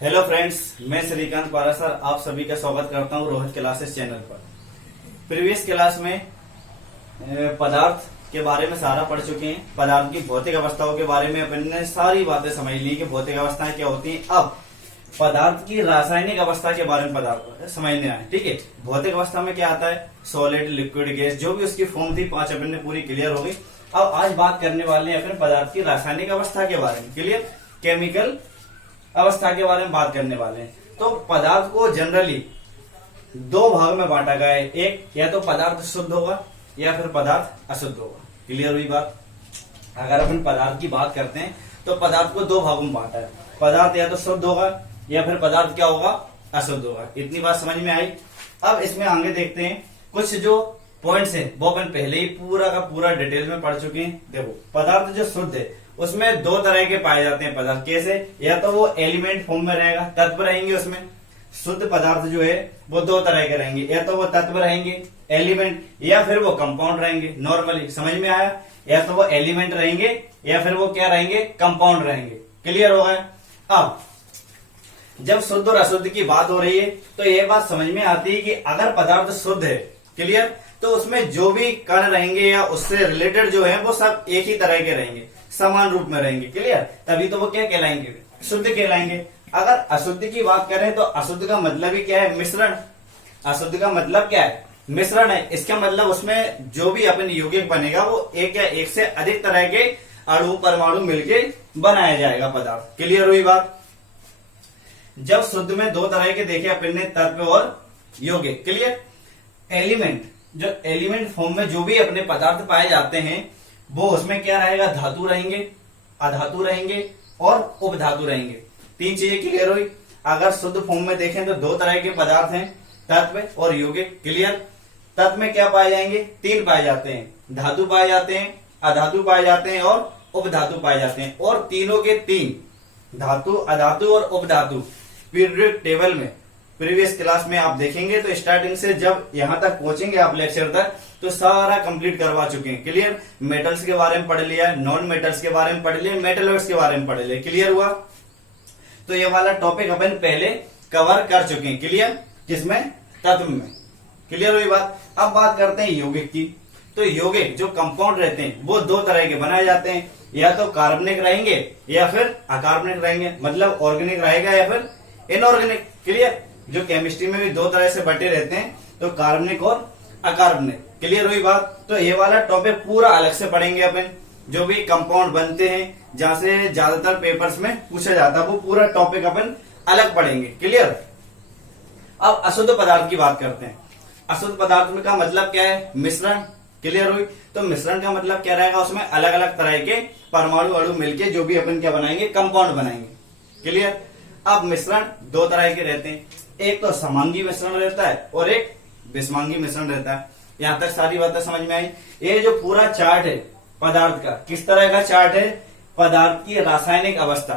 Hello friends, मैं श्रीकांत पारासर आप सभी का स्वागत करता हूं रोहित क्लासेस चैनल पर। प्रीवियस क्लास में पदार्थ के बारे में सारा पढ़ चुके हैं। पदार्थ की भौतिक अवस्थाओं के बारे में अपन ने सारी बातें समझ ली कि भौतिक अवस्थाएं क्या होती हैं। अब पदार्थ की रासायनिक अवस्था के बारे में पदार्थ समझने आए। ठीक है, भौतिक अवस्था में क्या आता है? सॉलिड, लिक्विड, गैस, जो भी उसकी फॉर्म थी 5 अपन ने पूरी क्लियर हो गई। अब आज बात करने वाले हैं अपन पदार्थ की रासायनिक अवस्था के बारे में। क्लियर? केमिकल अवस्था के बारे में बात करने वाले हैं। तो पदार्थ को जनरली दो भाग में बांटा गया है। एक, या तो पदार्थ शुद्ध होगा या फिर पदार्थ अशुद्ध होगा। क्लियर हुई बात? अगर अपन पदार्थ की बात करते हैं तो पदार्थ को दो भागों में बांटा है। पदार्थ या तो शुद्ध होगा या फिर पदार्थ क्या होगा? अशुद्ध होगा। इतनी बात समझ में आई। अब इसमें आगे देखते हैं कुछ जो पॉइंट्स हैं वो अपन पहले ही पूरा का पूरा डिटेल में पढ़ चुके हैं। देखो, पदार्थ जो शुद्ध है उसमें दो तरह के पाए जाते हैं पदार्थ। कैसे? या तो वो एलिमेंट फॉर्म में रहेगा, तत्व रहेंगे उसमें। शुद्ध पदार्थ जो है वो दो तरह के रहेंगे, या तो वो तत्व रहेंगे एलिमेंट, या फिर वो कंपाउंड रहेंगे। नॉर्मली समझ में आया? या तो वो एलिमेंट रहेंगे या फिर वो क्या रहेंगे? कंपाउंड रहेंगे। क्लियर हो गया? अब जब शुद्ध और अशुद्ध की बात हो रही है तो ये बात समझ में आती है कि अगर पदार्थ शुद्ध है, क्लियर, तो उसमें जो भी कण रहेंगे या उससे रिलेटेड जो है वो सब एक ही तरह के रहेंगे, समान रूप में रहेंगे। क्लियर? तभी तो वो क्या कहलाएंगे? शुद्ध कहलाएंगे। अगर अशुद्ध की बात करें तो अशुद्ध का मतलब ही क्या है? मिश्रण। अशुद्ध का मतलब क्या है? मिश्रण है। इसका मतलब उसमें जो भी अपन यौगिक बनेगा वो एक या एक से अधिक तरह के अणु परमाणु मिलके बनाया जाएगा पदार्थ। क्लियर हुई बात? जब शुद्ध में दो तरह के देखे अपन ने, तत्व और यौगिक। क्लियर? एलिमेंट, जो एलिमेंट फॉर्म में जो भी अपने पदार्थ पाए जाते हैं वो उसमें क्या रहेगा? धातु रहेंगे, अधातु रहेंगे और उपधातु रहेंगे। तीन चीजें क्लियर हुई। अगर शुद्ध फॉर्म में देखें तो दो तरह के पदार्थ हैं, तत्व और यौगिक। क्लियर? तत्व में क्या पाए जाएंगे? तीन पाए जाते हैं, धातु पाए जाते हैं, अधातु पाए जाते हैं और उपधातु पाए जाते हैं। और तीनों के तीन, धातु, अधातु और उपधातु, पीरियोडिक टेबल में प्रीवियस क्लास में आप देखेंगे तो स्टार्टिंग से जब यहां तक पहुंचेंगे आप लेक्चर तक तो सारा कंप्लीट करवा चुके हैं। क्लियर? मेटल्स के बारे में पढ़ लिया, नॉन मेटल्स के बारे में पढ़ लिया, मेटलर्स के बारे में पढ़ लिया। क्लियर हुआ? तो ये वाला टॉपिक अपन पहले कवर कर चुके हैं। क्लियर? किसमें? तत्व में। क्लियर हुई बात? अब बात करते हैं यौगिक की। तो यौगिक जो कंपाउंड रहते हैं वो दो तरह के बनाए जाते हैं, या तो कार्बनिक रहेंगे या फिर अकार्बनिक रहेंगे। मतलब ऑर्गेनिक रहेगा या फिर इनऑर्गेनिक। क्लियर? जो केमिस्ट्री में भी दो तरह से बटे रहते हैं, तो कार्बनिक और अकार्बनिक। क्लियर हुई बात? तो ये वाला टॉपिक पूरा अलग से पढ़ेंगे अपन। जो भी कंपाउंड बनते हैं जहां से ज्यादातर पेपर्स में पूछा जाता है वो पूरा टॉपिक अपन अलग पढ़ेंगे। क्लियर? अब अशुद्ध पदार्थ की बात करते हैं। अशुद्ध पदार्थ में का मतलब क्या है? मिश्रण। क्लियर हुई? तो मिश्रण का मतलब क्या रहेगा? उसमें अलग अलग तरह के परमाणु अणु मिलके जो भी अपन क्या बनाएंगे? कंपाउंड बनाएंगे। क्लियर? अब मिश्रण दो तरह के रहते हैं, एक तो समांगी मिश्रण रहता है और एक विषमांगी मिश्रण रहता है। यहां तक सारी बातें समझ में आई। ये जो पूरा चार्ट है पदार्थ का, किस तरह का चार्ट है? पदार्थ की रासायनिक अवस्था,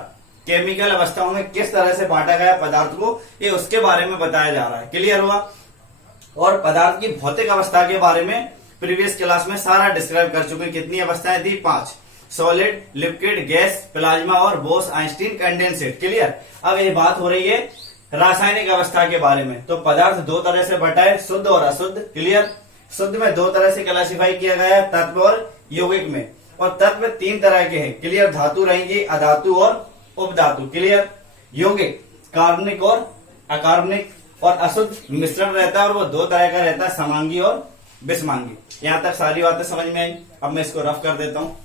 केमिकल अवस्थाओं में किस तरह से बांटा गया पदार्थ को, ये उसके बारे में बताया जा रहा है। क्लियर हुआ? और पदार्थ की भौतिक अवस्था के बारे में प्रीवियस क्लास में सारा डिस्क्राइब कर चुके हैं। कितनी अवस्थाएं थी? 5। सॉलिड, लिक्विड, गैस, प्लाज्मा और बोस आइंस्टीन कंडेंसेट। क्लियर? अब ये बात हो रही है रासायनिक अवस्था के बारे में। तो पदार्थ दो तरह से बटा है, शुद्ध और अशुद्ध। क्लियर? शुद्ध में दो तरह से क्लासिफाई किया गया है, तत्व और यौगिक में। और तत्व में तीन तरह के हैं। क्लियर? धातु रहेंगी, अधातु और उपधातु। क्लियर? यौगिक कार्बनिक और अकार्बनिक। और अशुद्ध मिश्रण रहता है और वो दो तरह का रहता है, समांगी और विषमांगी। यहां तक सारी बातें समझ में आई। अब मैं इसको रफ कर देता हूं।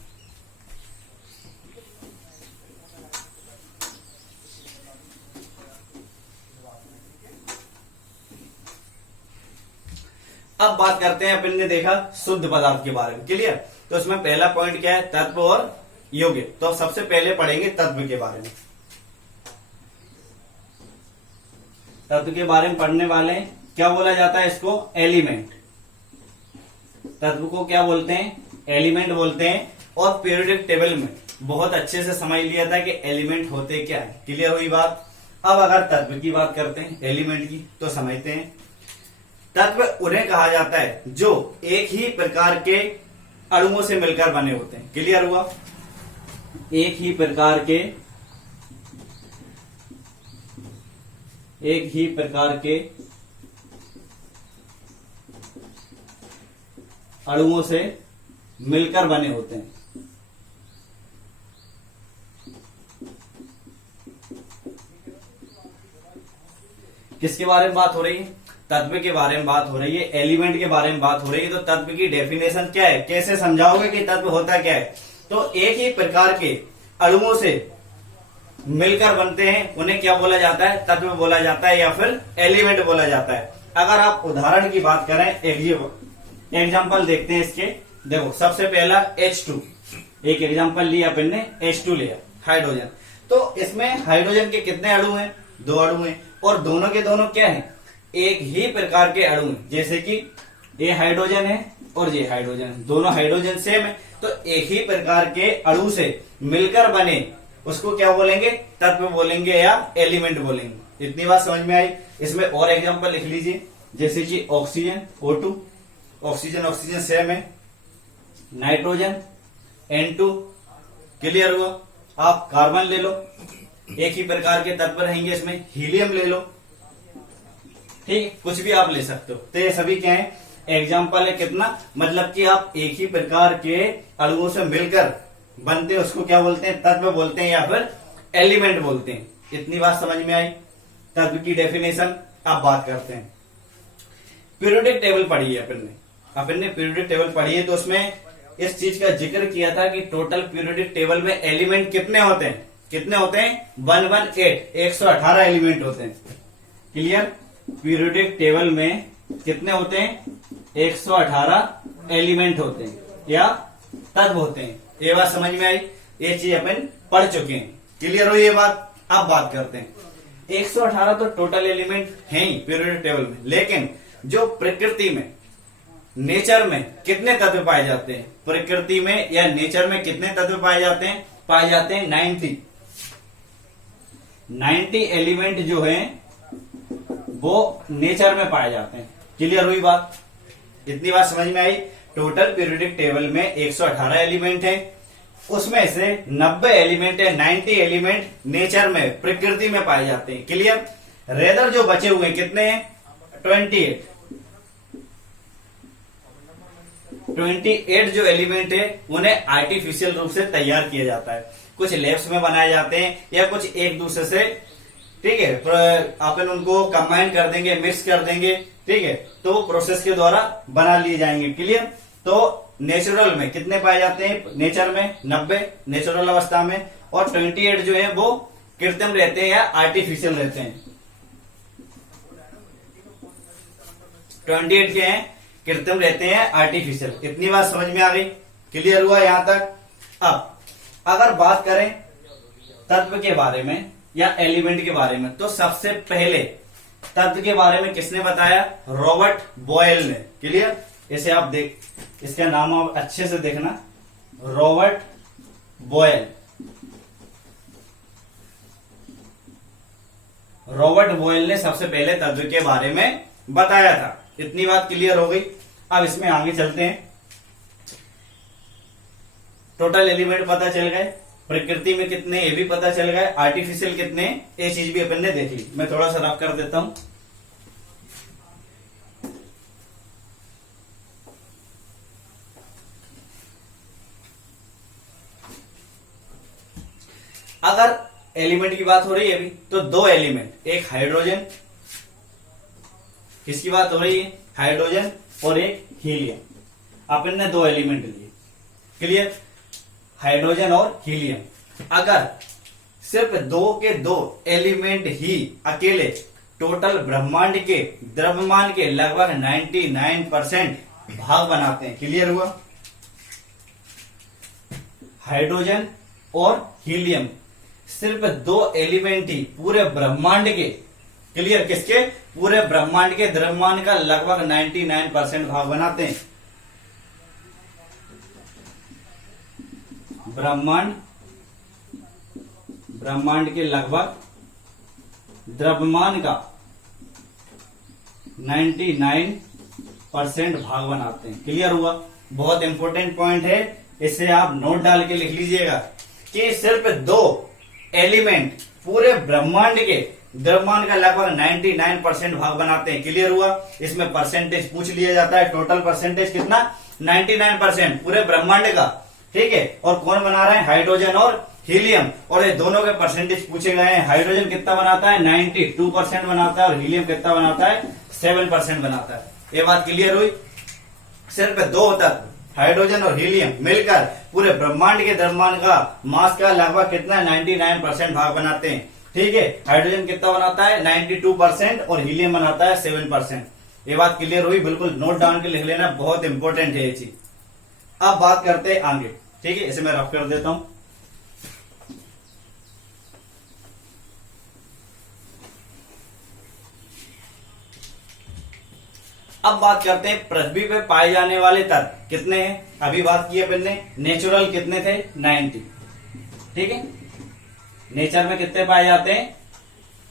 अब बात करते हैं, अपन ने देखा शुद्ध पदार्थ के बारे में। क्लियर? तो इसमें पहला पॉइंट क्या है? तत्व और यौगिक। तो सबसे पहले पढ़ेंगे तत्व के बारे में। तत्व के बारे में पढ़ने वाले हैं। क्या बोला जाता है इसको? एलिमेंट। तत्व को क्या बोलते हैं? एलिमेंट बोलते हैं। और पीरियोडिक टेबल में बहुत अच्छे से समझ लिया था कि एलिमेंट होते क्या है। क्लियर हुई बात? अब अगर तत्व की बात करते हैं, एलिमेंट की, तो समझते हैं। तत्व उन्हें कहा जाता है जो एक ही प्रकार के अणुओं से मिलकर बने होते हैं। क्लियर हुआ? एक ही प्रकार के एक ही प्रकार के अणुओं से मिलकर बने होते हैं। किसके बारे में बात हो रही है? तत्व के बारे में बात हो रही है, एलिमेंट के बारे में बात हो रही है। तो तत्व की डेफिनेशन क्या है, कैसे समझाओगे कि तत्व होता क्या है? तो एक ही प्रकार के अणुओं से मिलकर बनते हैं, उन्हें क्या बोला जाता है? तत्व बोला जाता है या फिर एलिमेंट बोला जाता है। अगर आप उदाहरण की बात करें, एग्जाम्पल देखते हैं इसके। देखो, सबसे पहला H2, एक एग्जाम्पल लिया अपन ने, H2 लिया, हाइड्रोजन। तो इसमें हाइड्रोजन के कितने अणु हैं? 2 अणु हैं, और दोनों के दोनों क्या हैं? एक ही प्रकार के अणु हैं। जैसे कि ये हाइड्रोजन है और ये हाइड्रोजन है, दोनों हाइड्रोजन सेम है, तो एक ही प्रकार के अणु से मिलकर बने उसको क्या बोलेंगे? तत्व बोलेंगे या एलिमेंट बोलेंगे। इतनी बात समझ में आई? इसमें और एग्जांपल लिख लीजिए, जैसे कि ऑक्सीजन O2, ऑक्सीजन सेम है, नाइट्रोजन N2, क्लियर हुआ? आप कार्बन ले लो, एक ही प्रकार के तत्व रहेंगे इसमें। हीलियम ले लो, ठीक, कुछ भी आप ले सकते हो। तो ये सभी क्या है? एग्जाम्पल है। कितना मतलब कि आप एक ही प्रकार के अणुओं से मिलकर बनते हैं, उसको क्या बोलते हैं? तत्व बोलते हैं या फिर एलिमेंट बोलते हैं। इतनी बात समझ में आई? तत्व की डेफिनेशन। अब बात करते हैं, पीरियोडिक टेबल पढ़ी है अपन ने पीरियोडिक टेबल पढ़ी है, तो उसमें इस चीज का जिक्र किया था कि टोटल पीरियोडिक टेबल में एलिमेंट कितने होते हैं? कितने होते हैं? 118 एलिमेंट होते हैं। क्लियर? पीरियोडिक टेबल में कितने होते हैं? 118 एलिमेंट होते हैं या तत्व होते हैं। ये बात समझ में आई? ये चीज अपन पढ़ चुके हैं। क्लियर हो ये बात? अब बात करते हैं, 118 तो टोटल एलिमेंट हैं ही पीरियोडिक टेबल में, लेकिन जो प्रकृति में, नेचर में कितने तत्व पाए जाते हैं? प्रकृति में या नेचर में कितने तत्व पाए जाते हैं? पाए जाते हैं 90 एलिमेंट जो हैं वो नेचर में पाए जाते हैं। क्लियर हुई बात? इतनी बात समझ में आई? टोटल पीरियोडिक टेबल में 118 एलिमेंट हैं, उसमें से 90 एलिमेंट है, 90 एलिमेंट नेचर में, प्रकृति में पाए जाते हैं। क्लियर? रेदर जो बचे हुए कितने हैं? 28 जो एलिमेंट है उन्हें आर्टिफिशियल रूप से तैयार किया जाता है। कुछ लैब्स में बनाए जाते हैं या कुछ एक दूसरे से, ठीक है, अपन उनको कंबाइन कर देंगे, मिक्स कर देंगे, ठीक है, तो प्रोसेस के द्वारा बना लिए जाएंगे। क्लियर? तो नेचुरल में कितने पाए जाते हैं? नेचर में 90 नेचुरल अवस्था में, और 28 जो है वो कृत्रिम रहते हैं या आर्टिफिशियल रहते हैं। 28 के हैं कृत्रिम रहते हैं, आर्टिफिशियल। इतनी बात समझ में आ गई? क्लियर हुआ यहां तक? अब अगर बात करें तत्व के बारे में या एलिमेंट के बारे में, तो सबसे पहले तत्व के बारे में किसने बताया? रॉबर्ट बॉयल ने। क्लियर? इसे आप देख, इसका नाम आप अच्छे से देखना, रॉबर्ट बॉयल। रॉबर्ट बॉयल ने सबसे पहले तत्व के बारे में बताया था। इतनी बात क्लियर हो गई? अब इसमें आगे चलते हैं। टोटल एलिमेंट पता चल गए, प्रकृति में कितने ये भी पता चल गए, आर्टिफिशियल कितने, ये चीज भी अपन ने देख ली। मैं थोड़ा सा रफ कर देता हूं। अगर एलिमेंट की बात हो रही है अभी, तो 2 एलिमेंट, एक हाइड्रोजन, किसकी बात हो रही है? हाइड्रोजन, और एक हीलियम। अपन ने 2 एलिमेंट लिए। क्लियर? हाइड्रोजन और हीलियम। अगर सिर्फ 2 के 2 एलिमेंट ही अकेले टोटल ब्रह्मांड के द्रव्यमान के लगभग 99% भाग बनाते हैं। क्लियर हुआ? हाइड्रोजन और हीलियम, सिर्फ 2 एलिमेंट ही पूरे ब्रह्मांड के, क्लियर, किसके? पूरे ब्रह्मांड के द्रव्यमान का लगभग 99% भाग बनाते हैं। ब्रह्मांड के लगभग द्रव्यमान का 99% भाग बनाते हैं। क्लियर हुआ? बहुत इंपॉर्टेंट पॉइंट है, इसे आप नोट डाल के लिख लीजिएगा कि सिर्फ 2 एलिमेंट पूरे ब्रह्मांड के द्रव्यमान का लगभग 99% भाग बनाते हैं। क्लियर हुआ? इसमें परसेंटेज पूछ लिया जाता है, टोटल परसेंटेज कितना? 99% पूरे ब्रह्मांड का। ठीक है, और कौन बना रहे हैं? हाइड्रोजन और हीलियम, और ये दोनों के परसेंटेज पूछे गए हैं। हाइड्रोजन कितना बनाता है? 92% बनाता है, और हीलियम कितना बनाता है? 7% बनाता है। ये बात क्लियर हुई? सिर्फ दो तत्व हाइड्रोजन और हीलियम मिलकर पूरे ब्रह्मांड के द्रव्यमान का मास का लगभग कितना? 99% भाग बनाते हैं। ठीक है, हाइड्रोजन कितना बनाता है? 92% और हीलियम बनाता है 7%। ये बात क्लियर हुई? बिल्कुल नोट डाउन के लिख लेना, बहुत इंपॉर्टेंट है ये चीज। अब बात करते हैं आगे। ठीक है, इसे मैं रफ कर देता हूं। अब बात करते हैं पृथ्वी पे पाए जाने वाले तत्व कितने हैं। अभी बात की अपन ने, नेचुरल कितने थे? 90। ठीक है, नेचर में कितने पाए जाते हैं?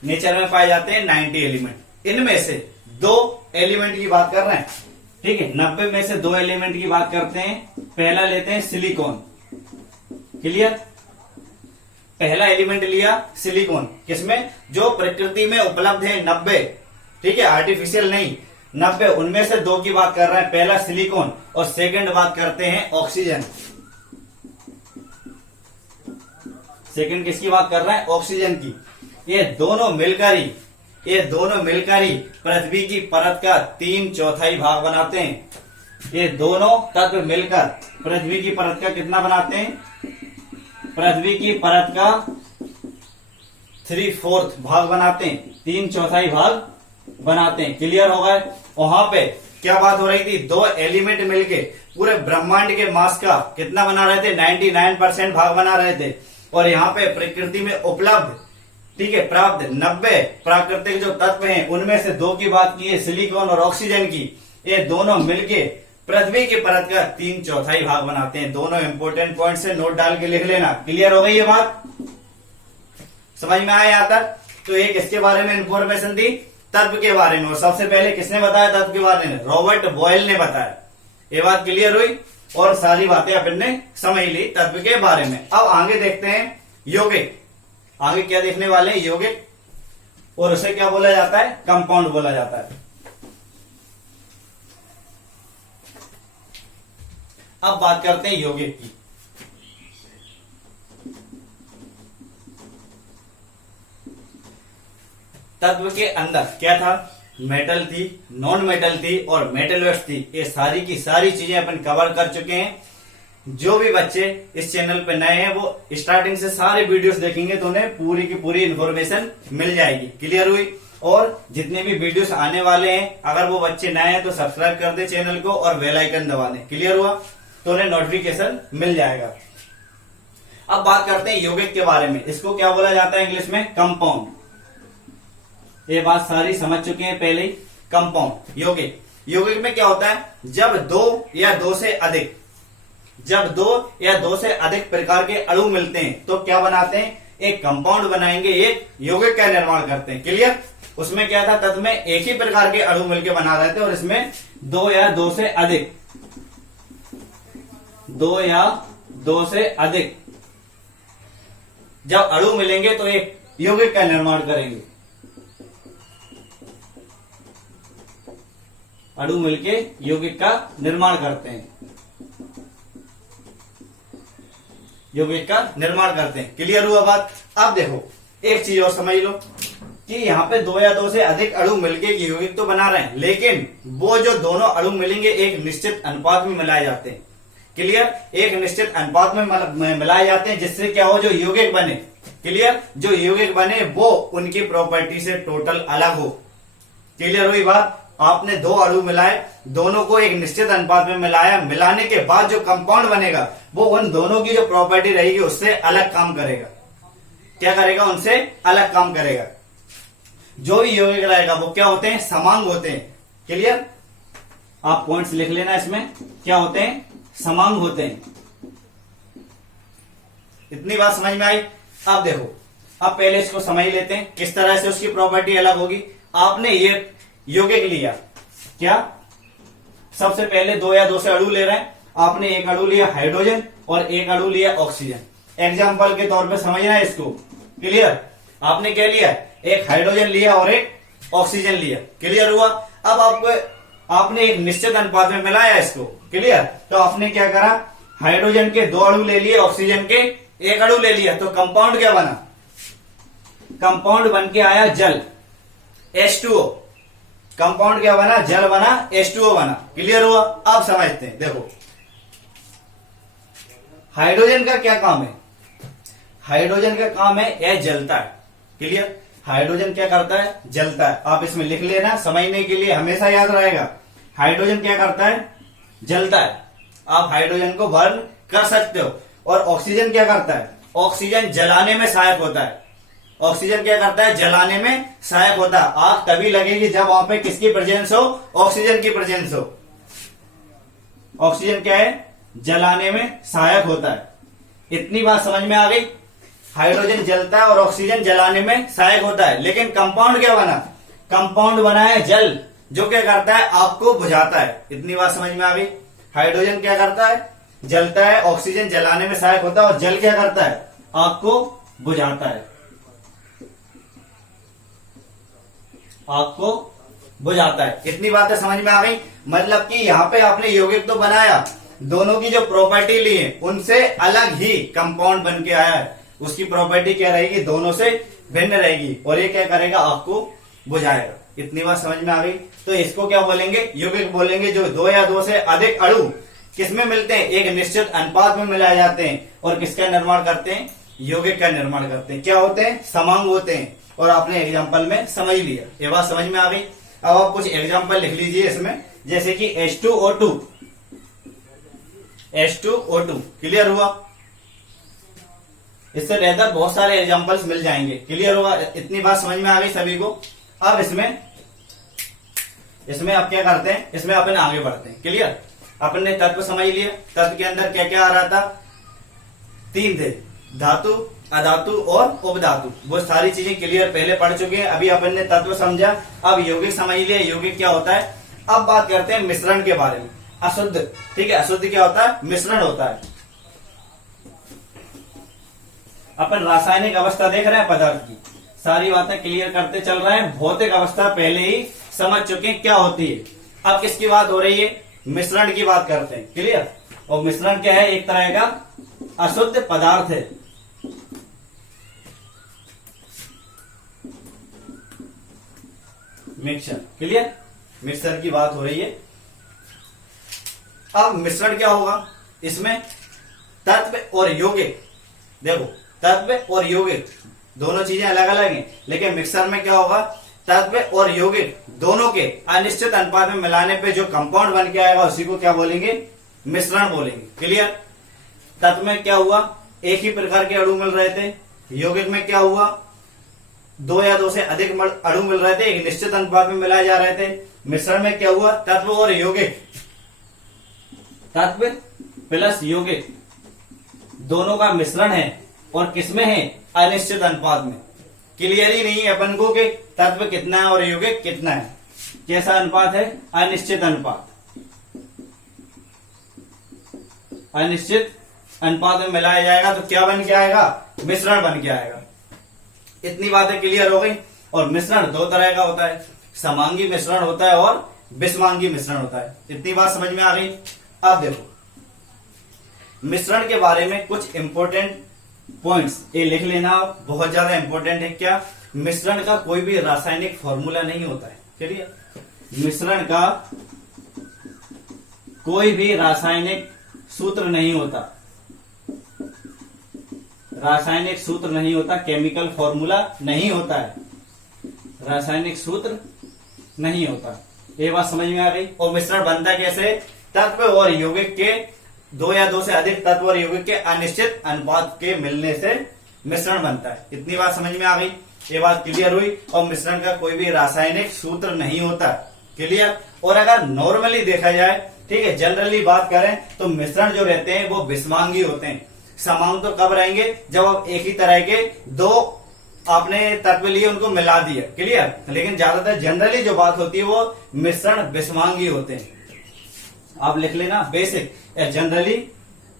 नेचर में पाए जाते हैं 90 एलिमेंट। इनमें से 2 एलिमेंट की बात कर रहे हैं। ठीक है, 90 में से 2 एलिमेंट की बात करते हैं। पहला लेते हैं सिलिकॉन। क्लियर? पहला एलिमेंट लिया सिलिकॉन, किसमें? जो प्रकृति में उपलब्ध है 90। ठीक है, आर्टिफिशियल नहीं, 90। उनमें से 2 की बात कर रहे हैं। पहला सिलिकॉन और सेकंड बात करते हैं ऑक्सीजन। सेकंड किसकी बात कर रहे हैं? ऑक्सीजन की। ये दोनों मिलकर ही पृथ्वी की परत का 3/4 भाग बनाते हैं। ये दोनों तत्व मिलकर पृथ्वी की परत का कितना बनाते हैं? पृथ्वी की परत का 3/4 भाग बनाते हैं, 3/4 भाग बनाते हैं। क्लियर हो गए? वहां पे क्या बात हो रही थी? 2 एलिमेंट मिलके पूरे ब्रह्मांड के मास का कितना बना रहे थे? 99% भाग बना रहे थे। और यहाँ पे प्रकृति में उपलब्ध, ठीक है, प्राप्त 90 प्राकृतिक जो तत्व हैं, उनमें से 2 की बात की है, सिलिकॉन और ऑक्सीजन की। ये दोनों मिलके पृथ्वी की परत का 3/4 भाग बनाते हैं। दोनों इंपोर्टेंट पॉइंट से नोट डाल के लिख लेना। क्लियर हो गई ये बात? समझ में आया यहाँ तक? तो एक इसके बारे में इंफॉर्मेशन दी, तत्व के बारे में। और सबसे पहले किसने बताया तत्व के बारे में? रॉबर्ट बॉयल ने बताया। ये बात क्लियर हुई? और सारी बातें अपन ने समझ ली तत्व के बारे में। अब आगे देखते हैं यौगिक। आगे क्या देखने वाले हैं? यौगिक। और उसे क्या बोला जाता है? कंपाउंड बोला जाता है। अब बात करते हैं यौगिक की। तत्व के अंदर क्या था? मेटल थी, नॉन मेटल थी और मेटल वेस्ट थी। ये सारी की सारी चीजें अपन कवर कर चुके हैं। जो भी बच्चे इस चैनल पे नए हैं वो स्टार्टिंग से सारे वीडियोस देखेंगे तो उन्हें पूरी की पूरी इन्फॉर्मेशन मिल जाएगी। क्लियर हुई? और जितने भी वीडियोस आने वाले हैं, अगर वो बच्चे नए हैं तो सब्सक्राइब कर दे चैनल को और बेल आइकन दबा दें। क्लियर हुआ? तो उन्हें नोटिफिकेशन मिल जाएगा। अब बात करते हैं यौगिक के बारे में। इसको क्या बोला जाता है इंग्लिश में? कंपाउंड। ये बात सारी समझ चुके हैं पहले ही। कंपाउंड, यौगिक। यौगिक में क्या होता है? जब 2 या 2 से अधिक प्रकार के अणु मिलते हैं तो क्या बनाते हैं? एक कंपाउंड बनाएंगे, एक यौगिक का निर्माण करते हैं। क्लियर? उसमें क्या था? तत्व में एक ही प्रकार के अणु मिलकर बना रहे थे और इसमें 2 या 2 से अधिक जब अणु मिलेंगे तो एक यौगिक का निर्माण करेंगे। अणु मिलके यौगिक का निर्माण करते हैं, यौगिक का निर्माण करते हैं। क्लियर हुआ बात? अब देखो एक चीज और समझ लो कि यहाँ पे 2 या 2 से अधिक अणु मिलके यौगिक तो बना रहे हैं, लेकिन वो जो दोनों अणु मिलेंगे एक निश्चित अनुपात में मिलाए जाते हैं। क्लियर? एक निश्चित अनुपात में मिलाए जाते हैं, जिससे क्या हो? जो यौगिक बने। क्लियर? जो यौगिक बने वो उनकी प्रॉपर्टी से टोटल अलग हो। क्लियर हुई बात? आपने 2 अणु मिलाए, दोनों को एक निश्चित अनुपात में मिलाया, मिलाने के बाद जो कंपाउंड बनेगा वो उन दोनों की जो प्रॉपर्टी रहेगी उससे अलग काम करेगा। क्या करेगा? उनसे अलग काम करेगा। जो भी यौगिक रहेगा वो क्या होते हैं? समांग होते हैं। क्लियर? आप पॉइंट्स लिख लेना इसमें। क्या होते हैं? समांग होते हैं। इतनी बात समझ में आई? अब देखो, अब पहले इसको समझ लेते हैं किस तरह से उसकी प्रॉपर्टी अलग होगी। आपने ये यौगिक लिया, क्या? सबसे पहले 2 या 2 से अणु ले रहे हैं। आपने एक अणु लिया हाइड्रोजन और एक अणु लिया ऑक्सीजन। एग्जाम्पल के तौर पे समझना है इसको। क्लियर? आपने क्या लिया? एक हाइड्रोजन लिया और एक ऑक्सीजन लिया, क्लियर हुआ। अब आपने एक निश्चित अनुपात में मिलाया इसको, क्लियर। तो आपने क्या करा, हाइड्रोजन के 2 अणु ले लिए, ऑक्सीजन के 1 अणु ले लिया, तो कंपाउंड क्या बना, कंपाउंड बन के आया जल, H2O। कंपाउंड क्या बना, जल बना, H2O बना, क्लियर हुआ। अब समझते हैं, देखो हाइड्रोजन का क्या काम है, हाइड्रोजन का काम है यह जलता है, क्लियर। हाइड्रोजन क्या करता है, जलता है। आप इसमें लिख लेना, समझने के लिए हमेशा याद रहेगा। हाइड्रोजन क्या करता है, जलता है। आप हाइड्रोजन को बर्न कर सकते हो। और ऑक्सीजन क्या करता है, ऑक्सीजन जलाने में सहायक होता है। ऑक्सीजन क्या करता है, जलाने में सहायक होता है। आग तभी लगेगी जब वहां पे किसकी प्रेजेंस हो, ऑक्सीजन की प्रेजेंस हो। ऑक्सीजन क्या है, जलाने में सहायक होता है। इतनी बात समझ में आ गई। हाइड्रोजन जलता है और ऑक्सीजन जलाने में सहायक होता है। लेकिन कंपाउंड क्या बना, कंपाउंड बना है जल, जो क्या करता है, आग को बुझाता है। इतनी बात समझ में आ गई। हाइड्रोजन क्या करता है, जलता है, ऑक्सीजन जलाने में सहायक होता है, और जल क्या करता है, आग को बुझाता है, आग को बुझाता है। इतनी बातें समझ में आ गई। मतलब कि यहाँ पे आपने यौगिक तो बनाया, दोनों की जो प्रॉपर्टी ली है उनसे अलग ही कंपाउंड बन के आया है। उसकी प्रॉपर्टी क्या रहेगी, दोनों से भिन्न रहेगी, और ये क्या करेगा, आग को बुझाएगा। इतनी बात समझ में आ गई। तो इसको क्या बोलेंगे, यौगिक बोलेंगे। जो 2 या 2 से अधिक अणु किसमें मिलते हैं, एक निश्चित अनुपात में मिलाए जाते हैं, और किसका निर्माण करते हैं, यौगिक का निर्माण करते हैं। क्या होते हैं, समांग होते हैं। और आपने एग्जाम्पल में समझ लिया, ये बात समझ में आ गई। अब आप कुछ एग्जाम्पल लिख लीजिए इसमें, जैसे कि H2O2, H2O2, क्लियर हुआ। इससे बेहतर बहुत सारे एग्जांपल्स मिल जाएंगे, क्लियर हुआ। इतनी बात समझ में आ गई सभी को। अब इसमें आप क्या करते हैं, इसमें अपन आगे बढ़ते हैं, क्लियर। अपन ने तत्व समझ लिया। तत्व के अंदर क्या क्या आ रहा था, 3 थे, धातु, अधातु और उपधातु। वो सारी चीजें क्लियर पहले पढ़ चुके हैं। अभी अपन ने तत्व समझा, अब यौगिक समझ लिया, यौगिक क्या होता है। अब बात करते हैं मिश्रण के बारे में। अशुद्ध, ठीक है, अशुद्ध क्या होता है, मिश्रण होता है। अपन रासायनिक अवस्था देख रहे हैं पदार्थ की, सारी बातें क्लियर करते चल रहे हैं। भौतिक अवस्था पहले ही समझ चुके हैं क्या होती है। अब किसकी बात हो रही है, मिश्रण की बात करते हैं, क्लियर। और मिश्रण क्या है, एक तरह का अशुद्ध पदार्थ है। मिक्सचर, क्लियर, मिक्सचर की बात हो रही है। अब मिश्रण क्या होगा, इसमें तत्व और यौगिक, देखो तत्व और यौगिक दोनों चीजें अलग अलग हैं, लेकिन मिक्सर में क्या होगा, तत्व और यौगिक दोनों के अनिश्चित अनुपात में मिलाने पे जो कंपाउंड बन के आएगा उसी को क्या बोलेंगे, मिश्रण बोलेंगे, क्लियर। तत्व में क्या हुआ, एक ही प्रकार के अणु मिल रहे थे। यौगिक में क्या हुआ, 2 या 2 से अधिक अणु मिल रहे थे, एक निश्चित अनुपात में मिलाए जा रहे थे। मिश्रण में क्या हुआ, तत्व और यौगिक, तत्व प्लस यौगिक दोनों का मिश्रण है, और किसमें है, अनिश्चित अनुपात में। क्लियर ही नहीं है अपन को कि तत्व कितना है और यौगिक कितना है। कैसा अनुपात है, अनिश्चित अनुपात। अनिश्चित अनुपात में मिलाया जाएगा तो क्या बन के आएगा, मिश्रण बन के आएगा। इतनी बातें क्लियर हो गई। और मिश्रण 2 तरह का होता है, समांगी मिश्रण होता है और विषमांगी मिश्रण होता है। इतनी बात समझ में आ गई। अब देखो मिश्रण के बारे में कुछ इंपॉर्टेंट पॉइंट्स ये लिख लेना, बहुत ज्यादा इंपॉर्टेंट है। क्या, मिश्रण का कोई भी रासायनिक फॉर्मूला नहीं होता है, चलिए। मिश्रण का कोई भी रासायनिक सूत्र नहीं होता, रासायनिक सूत्र नहीं होता, केमिकल फॉर्मूला नहीं होता है, रासायनिक सूत्र नहीं होता। ये बात समझ में आ गई। और मिश्रण बनता कैसे, तत्व और यौगिक के 2 या 2 से अधिक तत्व और यौगिक के अनिश्चित अनुपात के मिलने से मिश्रण बनता है। इतनी बात समझ में आ गई, ये बात क्लियर हुई। और मिश्रण का कोई भी रासायनिक सूत्र नहीं होता, क्लियर। और अगर नॉर्मली देखा जाए, ठीक है, जनरली बात करें तो मिश्रण जो रहते हैं वो विषमांगी होते हैं। समांग तो कब रहेंगे, जब आप एक ही तरह के 2 आपने तत्व लिए उनको मिला दिया, क्लियर। लेकिन ज्यादातर जनरली जो बात होती है वो मिश्रण विषमांगी होते हैं। आप लिख लेना बेसिक, जनरली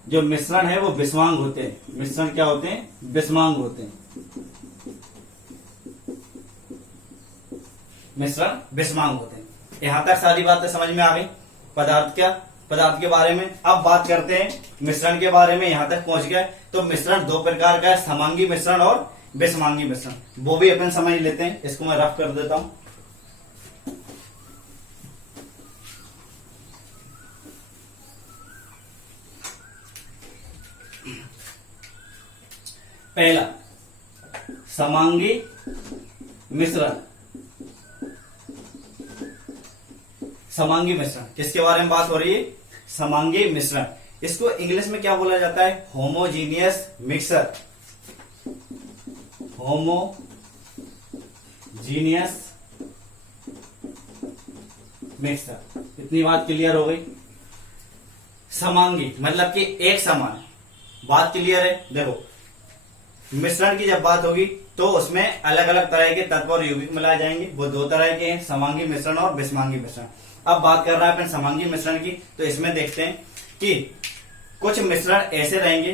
जो मिश्रण है वो विषमांग होते हैं। मिश्रण क्या होते हैं, विषमांग होते हैं। मिश्रण बिस्मांग होते हैं। यहां तक सारी बातें समझ में आ गई पदार्थ के बारे में। अब बात करते हैं मिश्रण के बारे में। यहां तक पहुंच गए तो मिश्रण दो प्रकार का है, समांगी मिश्रण और बिस्मांगी मिश्रण, वो भी अपन समझ लेते हैं। इसको मैं रफ कर देता हूं। पहला समांगी मिश्रण। समांगी मिश्रण किसके बारे में बात हो रही है? समांगी मिश्रण। इसको इंग्लिश में क्या बोला जाता है? Homogeneous mixer. Homogeneous mixer. इतनी बात क्लियर हो गई। समांगी मतलब कि एक समान। बात क्लियर है? देखो मिश्रण की जब बात होगी तो उसमें अलग अलग तरह के तत्व और यौगिक मिलाए जाएंगे। वो दो तरह के हैं, समांगी मिश्रण और बिस्मांगी मिश्रण। अब बात कर रहा है अपन समांगी मिश्रण की, तो इसमें देखते हैं कि कुछ मिश्रण ऐसे रहेंगे,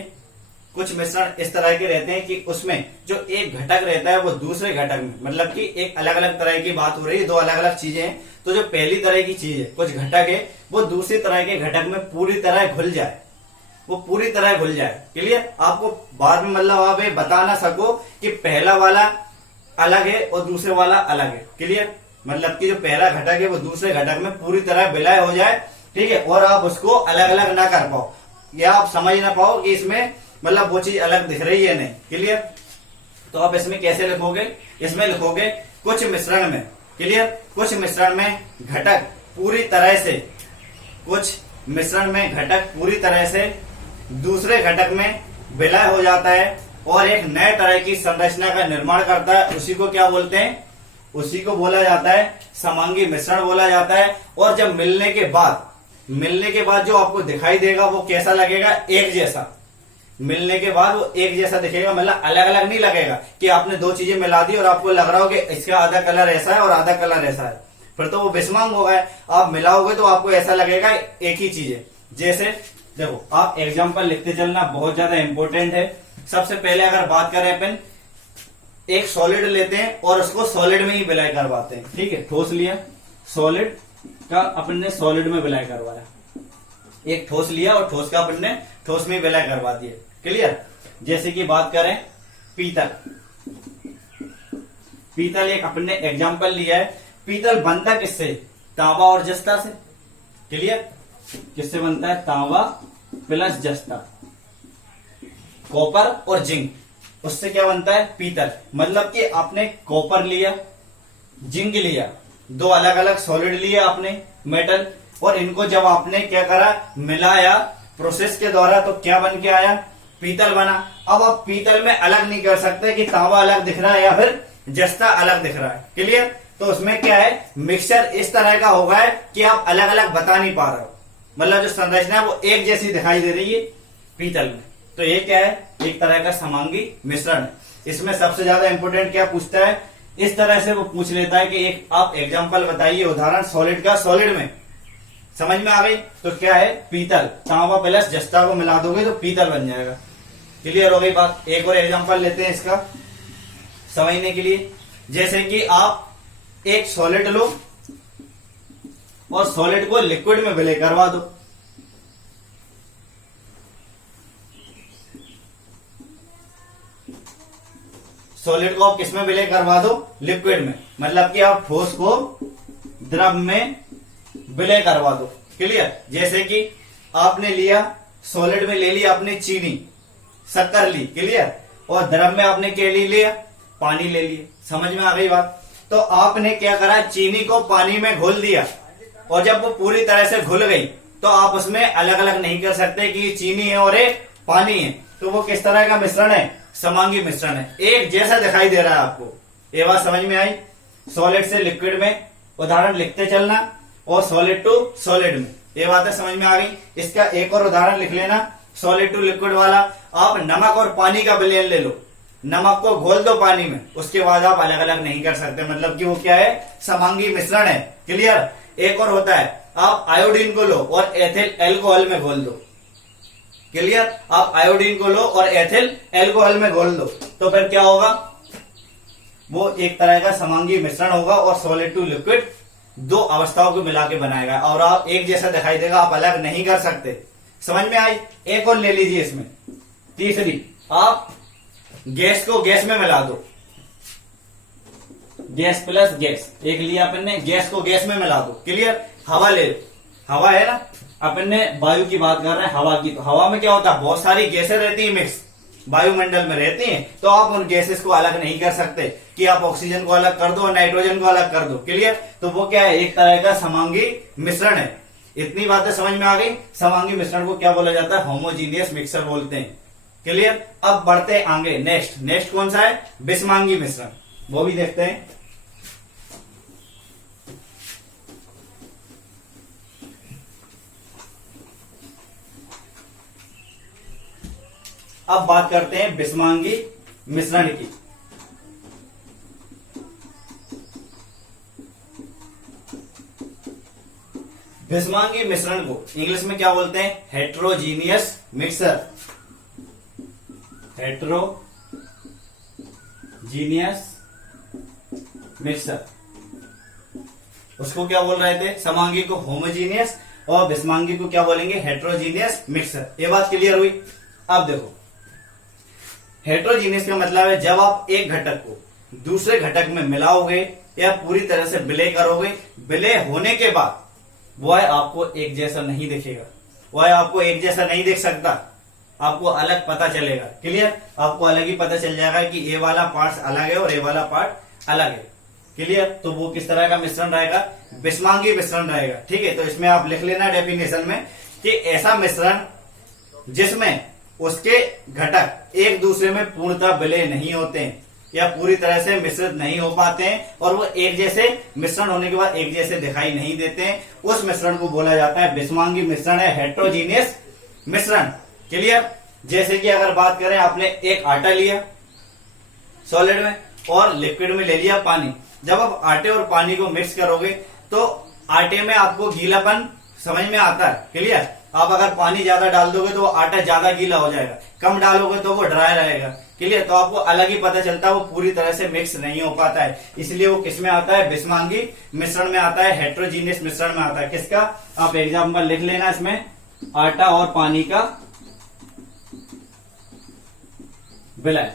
कुछ मिश्रण इस तरह के रहते हैं कि उसमें जो एक घटक रहता है वो दूसरे घटक में, मतलब कि एक अलग अलग तरह की बात हो रही है, दो अलग अलग चीजें हैं। तो जो पहली तरह की चीज है, कुछ घटक है, वो दूसरी तरह के घटक में पूरी तरह घुल जाए, वो पूरी तरह घुल जाए। क्लियर? आपको बाद में मतलब आप ये बता ना सको कि पहला वाला अलग है और दूसरे वाला अलग है। क्लियर? मतलब कि जो पहला घटक है वो दूसरे घटक में पूरी तरह विलय हो जाए, ठीक है, और आप उसको अलग अलग ना कर पाओ या आप समझ ना पाओ कि इसमें मतलब वो चीज अलग दिख रही है नहीं। क्लियर? तो आप इसमें कैसे लिखोगे? इसमें लिखोगे कुछ मिश्रण में, क्लियर, कुछ मिश्रण में घटक पूरी तरह से, कुछ मिश्रण में घटक पूरी तरह से दूसरे घटक में विलय हो जाता है और एक नए तरह की संरचना का निर्माण करता है। उसी को क्या बोलते हैं? उसी को बोला जाता है समांगी मिश्रण बोला जाता है। और जब मिलने के बाद जो आपको दिखाई देगा वो कैसा लगेगा? एक जैसा। मिलने के बाद वो एक जैसा दिखेगा, मतलब अलग अलग नहीं लगेगा कि आपने दो चीजें मिला दी और आपको लग रहा हो कि इसका आधा कलर ऐसा है और आधा कलर ऐसा है, फिर तो वो बिस्मांग हो गया। आप मिलाओगे तो आपको ऐसा लगेगा एक ही चीज है। जैसे देखो, आप एग्जाम्पल लिखते चलना, बहुत ज्यादा इंपॉर्टेंट है। सबसे पहले अगर बात करें अपन, एक सॉलिड लेते हैं और उसको सॉलिड में ही विलय करवाते हैं। ठीक है, ठोस लिया, सॉलिड का अपन ने सॉलिड में विलय करवाया। एक ठोस लिया और ठोस का अपन ने ठोस में विलय करवा दिया। क्लियर? जैसे कि बात करें पीतल, पीतल एक अपन ने एग्जाम्पल लिया है। पीतल बनता किससे? तांबा और जस्ता से। क्लियर? किससे बनता है? तांबा प्लस जस्ता, कॉपर और जिंक, उससे क्या बनता है? पीतल। मतलब कि आपने कॉपर लिया, जिंक लिया, दो अलग अलग सॉलिड लिया आपने मेटल, और इनको जब आपने क्या करा? मिलाया प्रोसेस के द्वारा, तो क्या बन के आया? पीतल बना। अब आप पीतल में अलग नहीं कर सकते कि तांबा अलग दिख रहा है या फिर जस्ता अलग दिख रहा है। क्लियर? तो उसमें क्या है? मिक्सचर इस तरह का होगा है कि आप अलग अलग बता नहीं पा रहे हो, मतलब जो संरचना है वो एक जैसी दिखाई दे रही है पीतल में। तो ये क्या है? एक तरह का समांगी मिश्रण है। इसमें सबसे ज्यादा इंपोर्टेंट क्या पूछता है? इस तरह से वो पूछ लेता है कि एक आप एग्जांपल बताइए, उदाहरण सॉलिड का सॉलिड में। समझ में आ गई? तो क्या है? पीतल। तांबा प्लस जस्ता को मिला दोगे तो पीतल बन जाएगा। क्लियर हो गई बात? एक और एग्जांपल लेते हैं इसका समझने के लिए। जैसे कि आप एक सॉलिड लो और सॉलिड को लिक्विड में विलय करवा दो। सॉलिड को आप किसमें विलय करवा दो? लिक्विड में। मतलब कि आप ठोस को द्रव में विलय करवा दो। क्लियर? जैसे कि आपने लिया सॉलिड में, ले लिया आपने चीनी, शक्कर ली। क्लियर? और द्रव में आपने क्या ले लिया? पानी ले लिया। समझ में आ गई बात? तो आपने क्या करा? चीनी को पानी में घोल दिया, और जब वो पूरी तरह से घुल गई तो आप उसमें अलग अलग नहीं कर सकते कि ये चीनी है और ये पानी है। तो वो किस तरह का मिश्रण है? समांगी मिश्रण है। एक जैसा दिखाई दे रहा है आपको। ये बात समझ में आई? सॉलिड से लिक्विड में उदाहरण लिखते चलना और सॉलिड टू सॉलिड में, ये बातें समझ में आ गई। इसका एक और उदाहरण लिख लेना, सॉलिड टू लिक्विड वाला। आप नमक और पानी का विलयन ले लो, नमक को घोल दो पानी में, उसके बाद आप अलग अलग नहीं कर सकते, मतलब कि वो क्या है? समांगी मिश्रण है। क्लियर? एक और होता है, आप आयोडीन को लो और एथिल एल्कोहल में घोल दो। क्लियर? आप आयोडीन को लो और एथिल एल्कोहल में घोल दो, तो फिर क्या होगा? वो एक तरह का समांगी मिश्रण होगा और सॉलिड टू लिक्विड दो अवस्थाओं को मिला के बनाएगा और आप एक जैसा दिखाई देगा, आप अलग नहीं कर सकते। समझ में आई? एक और ले लीजिए इसमें, तीसरी, आप गैस को गैस में मिला दो, गैस प्लस गैस, एक लिया अपन ने, गैस को गैस में मिला दो, क्लियर। हवा ले, हवा है ना, अपन ने वायु की बात कर रहे हैं, हवा की। तो हवा में क्या होता है, बहुत सारी गैसें रहती है मिक्स, वायुमंडल में रहती हैं, तो आप उन गैसेस को अलग नहीं कर सकते कि आप ऑक्सीजन को अलग कर दो और नाइट्रोजन को अलग कर दो, क्लियर। तो वो क्या है, एक तरह का समांगी मिश्रण है। इतनी बातें समझ में आ गई। समांगी मिश्रण को क्या बोला जाता है, होमोजीनियस मिक्सचर बोलते हैं, क्लियर। अब बढ़ते आगे, नेक्स्ट कौन सा है, विषमांगी मिश्रण, वो भी देखते हैं। अब बात करते हैं विषमांगी मिश्रण की। विषमांगी मिश्रण को इंग्लिश में क्या बोलते हैं, हेट्रोजीनियस मिक्सर, हेट्रोजीनियस मिक्सर। उसको क्या बोल रहे थे, समांगी को होमोजीनियस और विषमांगी को क्या बोलेंगे, हेट्रोजीनियस मिक्सर। ये बात क्लियर हुई। अब देखो, हेट्रोजीनियस का मतलब है जब आप एक घटक को दूसरे घटक में मिलाओगे या पूरी तरह से विलय करोगे, विलय होने के बाद वह आपको एक जैसा नहीं दिखेगा, वह आपको एक जैसा नहीं दिख सकता, आपको अलग पता चलेगा, क्लियर। आपको अलग ही पता चल जाएगा कि ये वाला पार्ट अलग है और ये वाला पार्ट अलग है, क्लियर। तो वो किस तरह का मिश्रण रहेगा, विषमांगी मिश्रण रहेगा, ठीक है। तो इसमें आप लिख लेना डेफिनेशन में कि ऐसा मिश्रण जिसमें उसके घटक एक दूसरे में पूर्णतः विलय नहीं होते हैं या पूरी तरह से मिश्रित नहीं हो पाते हैं और वो एक जैसे मिश्रण होने के बाद एक जैसे दिखाई नहीं देते हैं, उस मिश्रण को बोला जाता है विषमांगी मिश्रण, है हेट्रोजीनियस मिश्रण, क्लियर। जैसे कि अगर बात करें, आपने एक आटा लिया सॉलिड में और लिक्विड में ले लिया पानी। जब आप आटे और पानी को मिक्स करोगे तो आटे में आपको गीलापन समझ में आता है, क्लियर। आप अगर पानी ज्यादा डाल दोगे तो वो आटा ज्यादा गीला हो जाएगा, कम डालोगे तो वो ड्राई रहेगा, क्लियर। तो आपको अलग ही पता चलता है, वो पूरी तरह से मिक्स नहीं हो पाता है, इसलिए वो किसमें आता है, विषमांगी मिश्रण में आता है, हेट्रोजीनियस मिश्रण में आता है। किसका, आप एग्जाम्पल लिख लेना इसमें, आटा और पानी का विलय।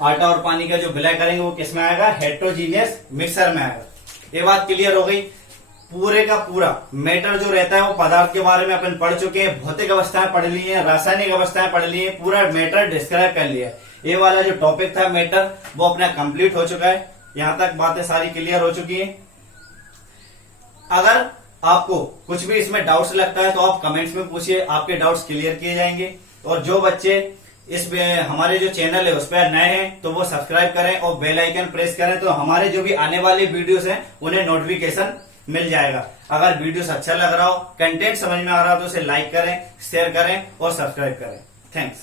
आटा और पानी का जो विलय करेंगे वो किसमें आएगा, हेट्रोजीनियस मिक्सर में आएगा। ये बात क्लियर हो गई। पूरे का पूरा मैटर जो रहता है वो पदार्थ के बारे में अपन पढ़ चुके हैं, भौतिक अवस्थाएं पढ़ ली है, रासायनिक अवस्थाएं पढ़ ली है, पूरा मैटर डिस्क्राइब कर लिया है। ये वाला जो टॉपिक था मैटर वो अपना कंप्लीट हो चुका है, यहां तक बातें सारी क्लियर हो चुकी है। अगर आपको कुछ भी इसमें डाउट्स लगता है तो आप कमेंट्स में पूछिए, आपके डाउट्स क्लियर किए जाएंगे। और जो बच्चे इस हमारे जो चैनल है उस पर नए हैं तो वो सब्सक्राइब करें और बेल आइकन प्रेस करें, तो हमारे जो भी आने वाली वीडियोस हैं उन्हें नोटिफिकेशन मिल जाएगा। अगर वीडियोस अच्छा लग रहा हो, कंटेंट समझ में आ रहा हो तो उसे लाइक करें, शेयर करें और सब्सक्राइब करें। थैंक्स।